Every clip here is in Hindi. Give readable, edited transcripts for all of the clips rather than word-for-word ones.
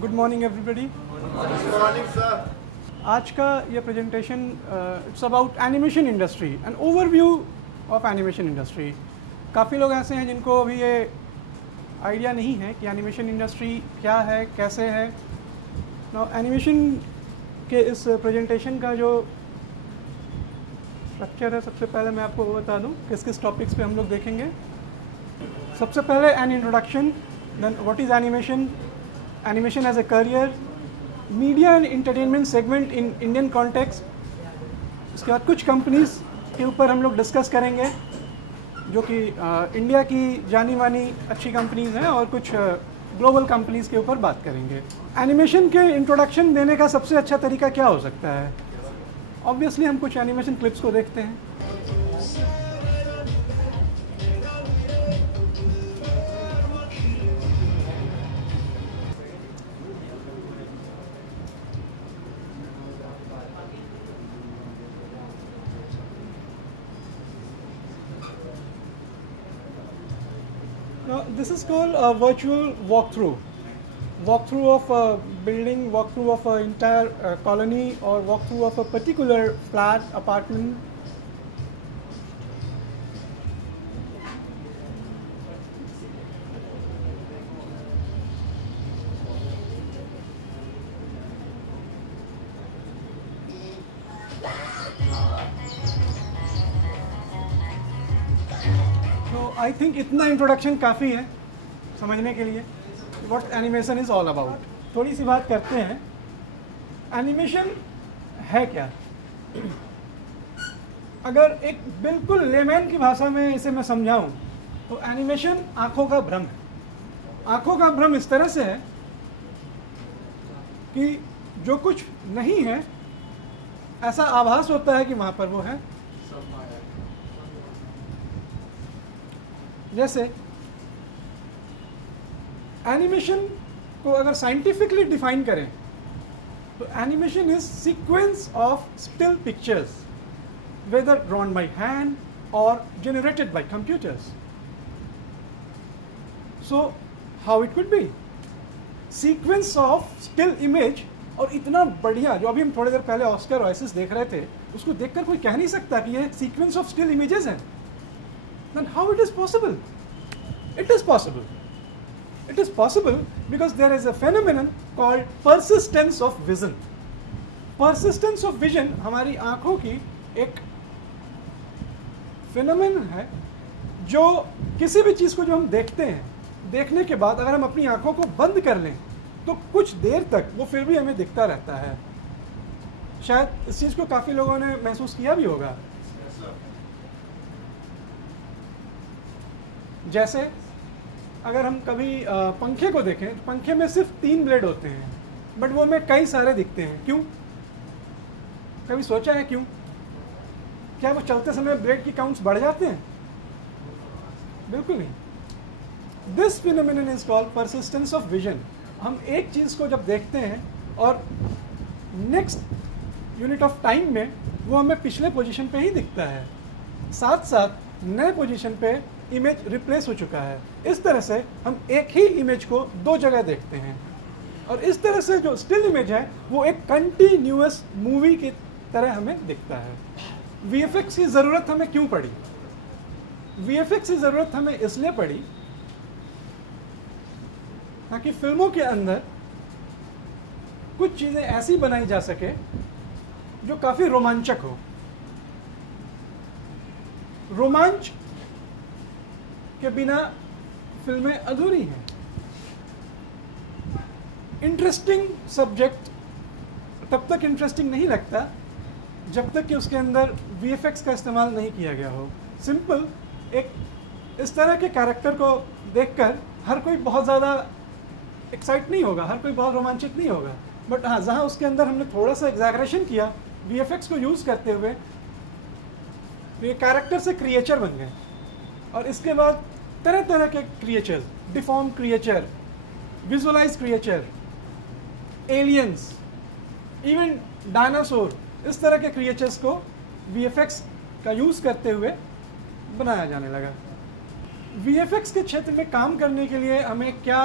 Good morning everybody. Good morning sir. आज का ये presentation it's about animation industry, an overview of animation industry. काफ़ी लोग ऐसे हैं जिनको अभी ये आइडिया नहीं है कि एनिमेशन इंडस्ट्री क्या है, कैसे है। नाउ एनिमेशन के इस प्रेजेंटेशन का जो स्ट्रक्चर है, सबसे पहले मैं आपको बता दूं किस किस टॉपिक्स पे हम लोग देखेंगे। सबसे पहले an introduction, then what is animation, animation as a career, media and entertainment segment in Indian context. उसके बाद कुछ कंपनीज के ऊपर हम लोग डिस्कस करेंगे जो कि इंडिया की जानी मानी अच्छी कंपनीज हैं, और कुछ ग्लोबल कंपनीज के ऊपर बात करेंगे। एनिमेशन के इंट्रोडक्शन देने का सबसे अच्छा तरीका क्या हो सकता है? ऑब्वियसली हम कुछ एनिमेशन क्लिप्स को देखते हैं। Now, this is called a virtual walkthrough of a building, walkthrough of an entire colony, or walkthrough of a particular flat, apartment. I think इतना इंट्रोडक्शन काफ़ी है समझने के लिए what animation is all about. थोड़ी सी बात करते हैं, एनिमेशन है क्या। अगर एक बिल्कुल लेमैन की भाषा में इसे मैं समझाऊं तो एनिमेशन आंखों का भ्रम है। आंखों का भ्रम इस तरह से है कि जो कुछ नहीं है ऐसा आभास होता है कि वहाँ पर वो है। जैसे एनिमेशन को अगर साइंटिफिकली डिफाइन करें तो animation is sequence of still pictures whether drawn by hand और generated by computers. So how it could be sequence of still image. और इतना बढ़िया, जो अभी हम थोड़ी देर पहले ऑस्कर ओएसिस देख रहे थे, उसको देखकर कोई कह नहीं सकता कि ये सीक्वेंस ऑफ स्टिल इमेजेस हैं। Then how it is possible? It is possible. It is possible because there is a phenomenon called persistence of vision. Persistence of vision हमारी आंखों की एक phenomenon है जो किसी भी चीज़ को जो हम देखते हैं, देखने के बाद अगर हम अपनी आंखों को बंद कर लें तो कुछ देर तक वो फिर भी हमें दिखता रहता है। शायद इस चीज़ को काफ़ी लोगों ने महसूस किया भी होगा। जैसे अगर हम कभी पंखे को देखें, पंखे में सिर्फ 3 ब्लेड होते हैं, बट वो में कई सारे दिखते हैं। क्यों? कभी सोचा है क्यों? क्या वो चलते समय ब्लेड की काउंट्स बढ़ जाते हैं? बिल्कुल नहीं। This phenomenon is called persistence of vision. हम एक चीज़ को जब देखते हैं और नेक्स्ट यूनिट ऑफ टाइम में वो हमें पिछले पोजीशन पे ही दिखता है, साथ साथ नए पोजीशन पे इमेज रिप्लेस हो चुका है। इस तरह से हम एक ही इमेज को 2 जगह देखते हैं, और इस तरह से जो स्टिल इमेज है वो एक कंटिन्यूअस मूवी की तरह हमें दिखता है। वीएफएक्स की ज़रूरत हमें क्यों पड़ी? वीएफएक्स की ज़रूरत हमें इसलिए पड़ी ताकि फिल्मों के अंदर कुछ चीज़ें ऐसी बनाई जा सके जो काफ़ी रोमांचक हो। रोमांच के बिना फिल्में अधूरी हैं। इंटरेस्टिंग सब्जेक्ट तब तक इंटरेस्टिंग नहीं लगता जब तक कि उसके अंदर वीएफएक्स का इस्तेमाल नहीं किया गया हो। सिंपल एक इस तरह के कैरेक्टर को देखकर हर कोई बहुत ज़्यादा एक्साइट नहीं होगा, हर कोई बहुत रोमांचित नहीं होगा, बट हाँ, जहाँ उसके अंदर हमने थोड़ा सा एग्जैगरेशन किया वीएफएक्स को यूज़ करते हुए, ये कैरेक्टर से क्रिएचर बन गए। और इसके बाद तरह तरह के creature, deform creature, visualise creature, aliens, even dinosaur, इस तरह के क्रिएचर्स को वीएफएक्स का यूज़ करते हुए बनाया जाने लगा। वीएफएक्स के क्षेत्र में काम करने के लिए हमें क्या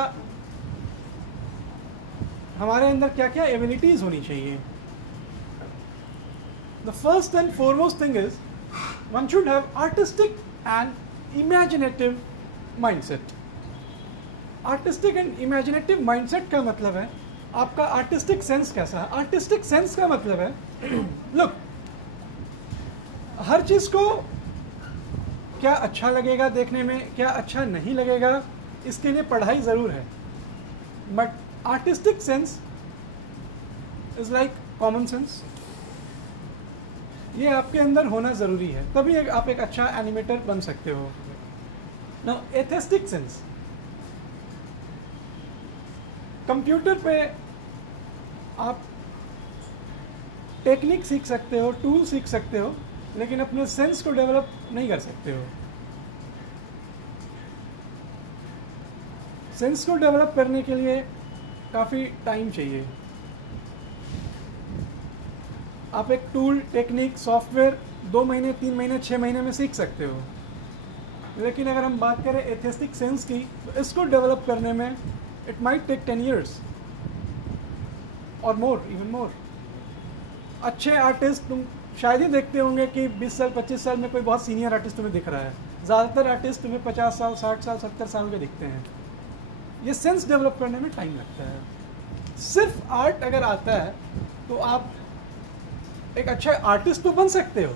हमारे अंदर क्या क्या एबिलिटीज़ होनी चाहिए। The first and foremost thing is one should have artistic and imaginative mindset. Artistic and imaginative mindset का मतलब है आपका आर्टिस्टिक सेंस कैसा है। आर्टिस्टिक सेंस का मतलब है लुक, हर चीज़ को क्या अच्छा लगेगा देखने में, क्या अच्छा नहीं लगेगा, इसके लिए पढ़ाई ज़रूर है, but artistic sense is like common sense. ये आपके अंदर होना ज़रूरी है, तभी आप एक अच्छा एनिमेटर बन सकते हो। नाउ एस्थेटिक सेंस, कंप्यूटर पे आप टेक्निक सीख सकते हो, टूल सीख सकते हो, लेकिन अपने सेंस को डेवलप नहीं कर सकते हो। सेंस को डेवलप करने के लिए काफ़ी टाइम चाहिए। आप एक टूल, टेक्निक, सॉफ्टवेयर 2 महीने, 3 महीने, 6 महीने में सीख सकते हो, लेकिन अगर हम बात करें एस्थेटिक सेंस की, तो इसको डेवलप करने में इट माइट टेक 10 years और मोर, इवन मोर। अच्छे आर्टिस्ट तुम शायद ही देखते होंगे कि 20 साल 25 साल में कोई बहुत सीनियर आर्टिस्ट तुम्हें दिख रहा है। ज़्यादातर आर्टिस्ट तुम्हें 50 साल 60 साल 70 साल के दिखते हैं। ये सेंस डेवलप करने में टाइम लगता है। सिर्फ आर्ट अगर आता है तो आप एक अच्छा आर्टिस्ट तो बन सकते हो,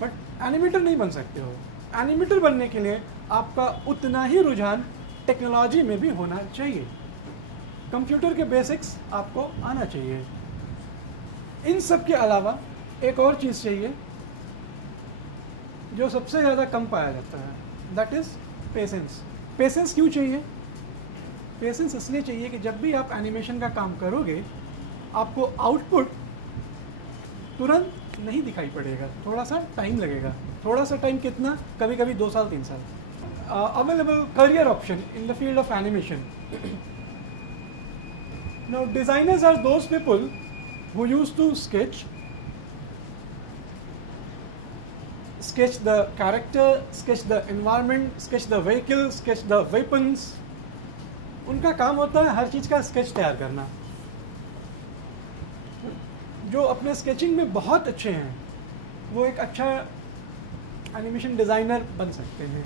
बट एनिमेटर नहीं बन सकते हो। एनिमेटर बनने के लिए आपका उतना ही रुझान टेक्नोलॉजी में भी होना चाहिए। कंप्यूटर के बेसिक्स आपको आना चाहिए। इन सब के अलावा एक और चीज़ चाहिए जो सबसे ज़्यादा कम पाया जाता है, दैट इज़ पेशेंस। पेशेंस क्यों चाहिए? पेशेंस इसलिए चाहिए कि जब भी आप एनिमेशन का काम करोगे, आपको आउटपुट तुरंत नहीं दिखाई पड़ेगा, थोड़ा सा टाइम लगेगा। थोड़ा सा टाइम कितना? कभी कभी 2 साल 3 साल। Available career option in the field of animation. Now designers are those people who used to sketch the character, sketch the environment, sketch the vehicle, sketch the weapons. उनका काम होता है हर चीज़ का स्केच तैयार करना। जो अपने स्केचिंग में बहुत अच्छे हैं वो एक अच्छा एनिमेशन डिज़ाइनर बन सकते हैं।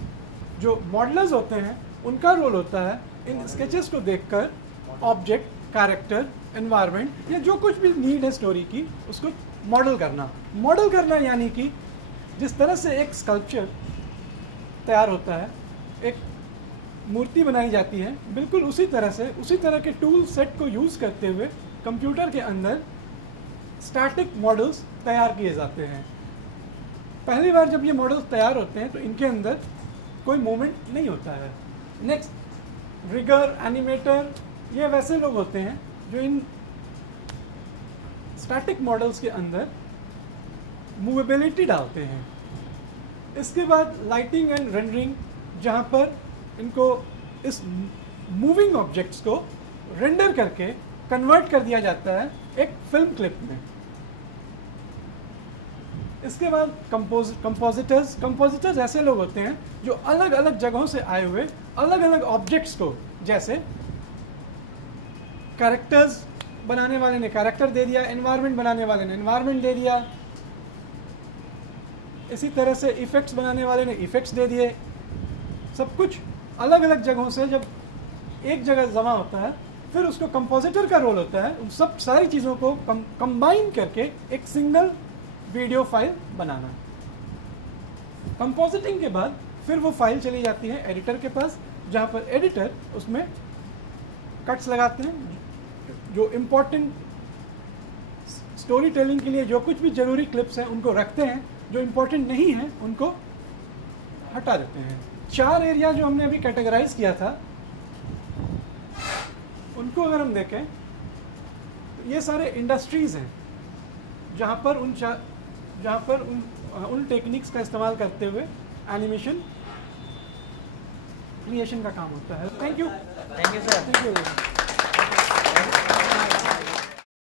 जो मॉडलर्स होते हैं उनका रोल होता है इन स्केचेस को देखकर ऑब्जेक्ट, कैरेक्टर, एनवायरनमेंट या जो कुछ भी नीड है स्टोरी की, उसको मॉडल करना। मॉडल करना यानी कि जिस तरह से एक स्कल्पचर तैयार होता है, एक मूर्ति बनाई जाती है, बिल्कुल उसी तरह के टूल सेट को यूज़ करते हुए कंप्यूटर के अंदर स्टैटिक मॉडल्स तैयार किए जाते हैं। पहली बार जब ये मॉडल्स तैयार होते हैं तो इनके अंदर कोई मूवमेंट नहीं होता है। नेक्स्ट, रिगर, एनिमेटर, ये वैसे लोग होते हैं जो इन स्टैटिक मॉडल्स के अंदर मूवेबिलिटी डालते हैं। इसके बाद लाइटिंग एंड रेंडरिंग, जहाँ पर इनको इस मूविंग ऑब्जेक्ट्स को रेंडर करके कन्वर्ट कर दिया जाता है एक फिल्म क्लिप में। इसके बाद कंपोजिटर्स ऐसे लोग होते हैं जो अलग अलग जगहों से आए हुए अलग अलग ऑब्जेक्ट्स को, जैसे कैरेक्टर्स बनाने वाले ने कैरेक्टर दे दिया, एनवायरनमेंट बनाने वाले ने एनवायरनमेंट दे दिया, इसी तरह से इफेक्ट्स बनाने वाले ने इफेक्ट्स दे दिए। सब कुछ अलग अलग जगहों से जब एक जगह जमा होता है, फिर उसको कंपोजिटर का रोल होता है उन सब सारी चीज़ों को कंबाइन करके एक सिंगल वीडियो फाइल बनाना। कंपोजिटिंग के बाद फिर वो फाइल चली जाती है एडिटर के पास, जहाँ पर एडिटर उसमें कट्स लगाते हैं। जो इम्पोर्टेंट स्टोरी टेलिंग के लिए जो कुछ भी ज़रूरी क्लिप्स हैं उनको रखते हैं, जो इम्पोर्टेंट नहीं है उनको हटा देते हैं। 4 एरिया जो हमने अभी कैटेगराइज किया था, उनको अगर हम देखें तो ये सारे इंडस्ट्रीज़ हैं जहाँ पर उन टेक्निक्स का इस्तेमाल करते हुए एनिमेशन क्रिएशन का काम होता है। Thank you sir.